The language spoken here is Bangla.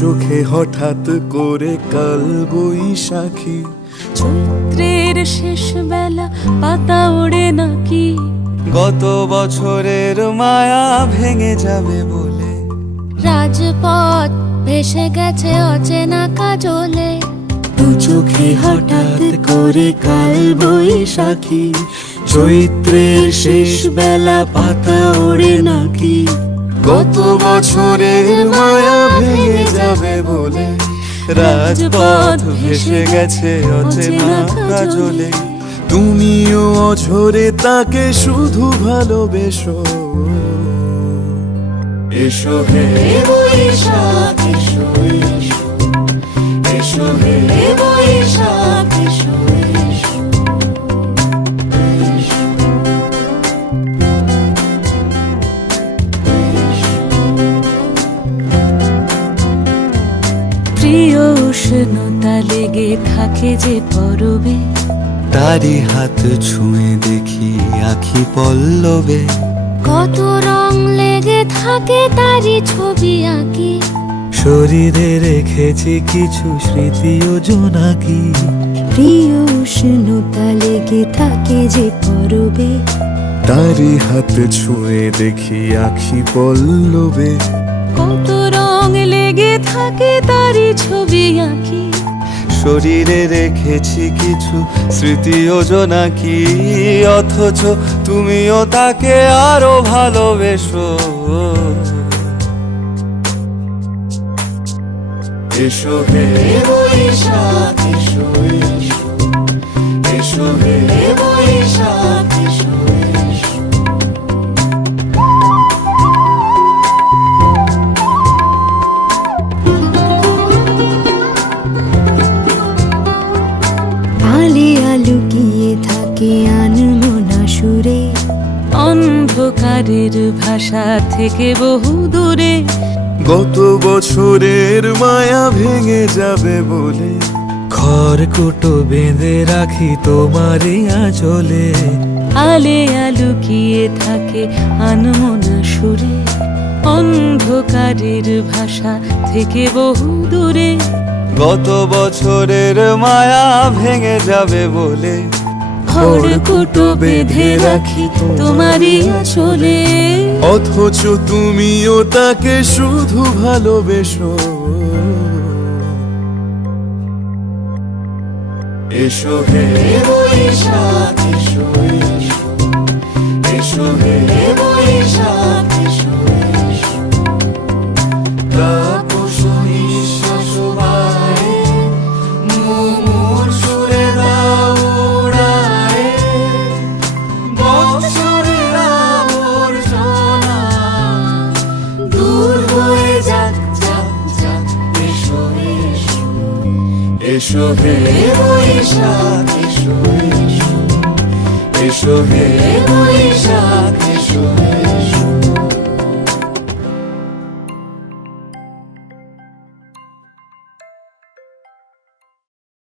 চোখে হঠাৎ করে কাল বৈশাখী, চৈত্রের শেষ বেলা পাতা ওড়ে নাকি, গত বছরের মায়া ভেঙে যাবে বলে, রাজপথ ভেসে গেছে অচেনা কাজলে, দু চোখে হঠাৎ করে কাল বৈশাখী, চৈত্রের শেষ বেলা পাতা ওড়ে নাকি, গত বছরের মায়া ভেঙে যাবে বলে, রাজপথ ভেসে গেছে অচেনা কাজলে। তুমিও অঝরে তাকে শুধু ভালোবেসো। এসো হে বৈশাখ এসো, এসো এসো হে বৈশাখ এসো, এসো এসো। প্রিয় উষ্ণতা লেগে থাকে যে পরবে, তারি হাত ছুঁয়ে দেখি আখি পল্লবে, কত রং লেগে থাকে তারি ছবি আঁকি, শরীরে রেখেছি কিছু স্মৃতি ও জোনাকি, প্রিয় উষ্ণতা লেগে থাকে যে পরবে, তারি হাত ছুঁয়ে দেখি আখি পল্লবে, কত রং লেগে থাকে তারি ছবি আঁকি, শরীরে রেখেছি কিছু স্মৃতি ও জোনাকি, অথচ তুমিও তাকে আরো ভালোবেসো। এসো হে বৈশাখ এসো, এসো এসো হে বৈশাখ এসো, এসো। আলিয়া লুকিয়ে থাকে আনমনা সুরে, অন্ধকারের ভাষা থেকে বহু দূরে, গত বছরের মায়া ভেঙে যাবে বলে, খড়কুটো বেঁধে রাখি তোমারই আঁচলে, আলিয়া লুকিয়ে থাকে আনমনা সুরে, অন্ধকারের ভাষা থেকে বহু দূরে, গত বছরের মায়া ভেঙে যাবে বলে, খড়কুটো বেঁধে রাখি তোমারই আঁচলে, অথচ তুমিও তাকে শুধু ভালোবেসো। এসো হে বৈশাখ এসো, এসো এসো হে বৈশাখ এসো, এসো। তাপস নিঃশ্বাস বায়ে, মুমুর সুরে দাও উড়ায়ে, বৎসরের আবর্জনা দূর হয়ে যাক, যাক, যাক। এসো এসো এসো হে বৈশাখ এসো, এসো এসো হে বৈশাখ এসো।